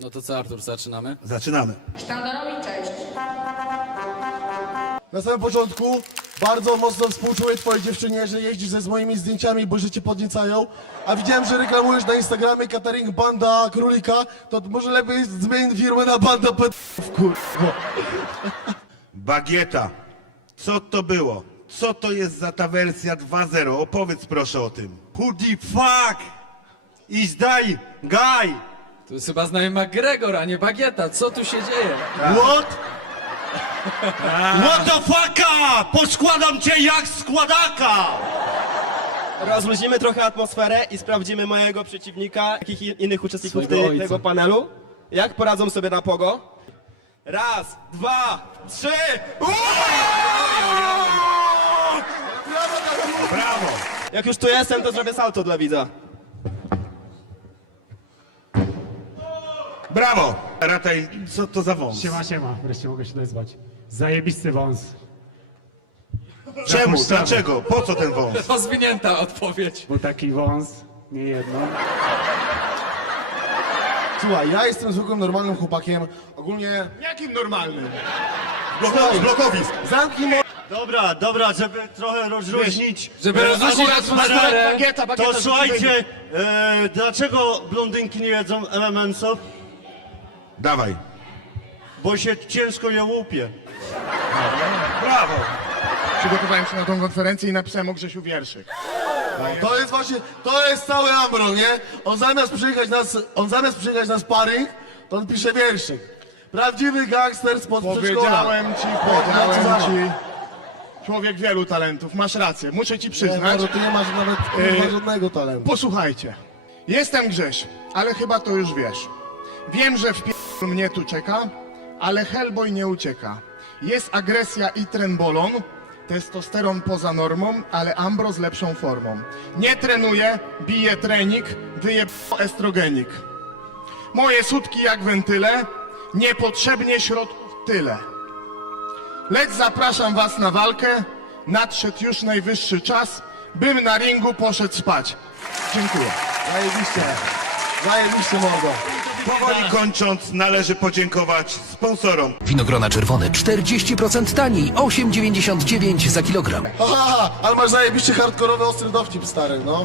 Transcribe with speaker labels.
Speaker 1: No to co, Artur, zaczynamy?
Speaker 2: Zaczynamy.
Speaker 3: Sztandarowi cześć.
Speaker 4: Na samym początku bardzo mocno współczuję twojej dziewczynie, że jeździsz ze z moimi zdjęciami, bo że cię podniecają. A widziałem, że reklamujesz na Instagramie catering Banda Królika, to może lepiej zmień firmę na Banda Petów, kurwa.
Speaker 2: Bagieta. Co to było? Co to jest za ta wersja 2.0? Opowiedz proszę o tym.
Speaker 5: Who the fuck is that guy?
Speaker 1: Tu jest chyba z nami McGregor, a nie Bagieta. Co tu się dzieje?
Speaker 5: What? What the fucka? Poskładam cię jak składaka!
Speaker 6: Rozluźnimy trochę atmosferę i sprawdzimy mojego przeciwnika, jakich i- innych uczestników
Speaker 1: Swojego ojca.
Speaker 6: tego panelu. Jak poradzą sobie na pogo? Raz, dwa, trzy!
Speaker 2: Brawo!
Speaker 6: Jak już tu jestem, to zrobię salto dla widza.
Speaker 2: Brawo! Rataj, co to za wąs?
Speaker 7: Siema, siema, wreszcie mogę się odezwać. Zajebisty wąs.
Speaker 2: Czemu? Dlaczego? Po co ten wąs?
Speaker 1: Rozwinięta odpowiedź.
Speaker 7: Bo taki wąs, nie jedno.
Speaker 4: Słuchaj, ja jestem zwykłym, normalnym chłopakiem. Ogólnie...
Speaker 5: Jakim normalnym?
Speaker 4: Słuchaj,
Speaker 2: Blokowisk!
Speaker 4: zamknij mo...
Speaker 5: Dobra, dobra, żeby trochę rozluźnić.
Speaker 1: Żeby
Speaker 5: e,
Speaker 1: rozluźnić atmosferę.
Speaker 5: To słuchajcie, e, dlaczego blondynki nie jedzą elementów?
Speaker 2: Dawaj.
Speaker 5: Bo się ciężko je łupie.
Speaker 2: Brawo!
Speaker 8: Przygotowałem się na tą konferencję i napisałem o Grzesiu wierszyk.
Speaker 4: To jest właśnie, to jest cały Ambro, nie? On zamiast przyjechać na, s- on zamiast przyjechać na sparring, to on pisze wierszyk. Prawdziwy gangster spod przedszkola.
Speaker 8: Powiedziałem ci, powiedziałem ci. Człowiek wielu talentów, masz rację, muszę ci
Speaker 4: Nie,
Speaker 8: przyznać.
Speaker 4: no, ty nie masz nawet kurwa, żadnego talentu.
Speaker 8: Posłuchajcie, jestem Grześ, ale chyba to już wiesz. Wiem, że w pie... mnie tu czeka, ale Hellboy nie ucieka. Jest agresja i trembolon, testosteron poza normą, ale Ambro z lepszą formą. Nie trenuje, bije trening, wyje estrogenik. Moje sutki jak wentyle, niepotrzebnie środków tyle. Lecz zapraszam was na walkę, nadszedł już najwyższy czas, bym na ringu poszedł spać. Dziękuję.
Speaker 4: Zajebiście. Zajebiście, mordo.
Speaker 2: Powoli kończąc, należy podziękować sponsorom.
Speaker 9: Winogrona czerwone 40% taniej, 8,99 za kilogram.
Speaker 4: Ha, ha, ha, ale masz zajebiście hardkorowy, ostry dowcip, stary, no.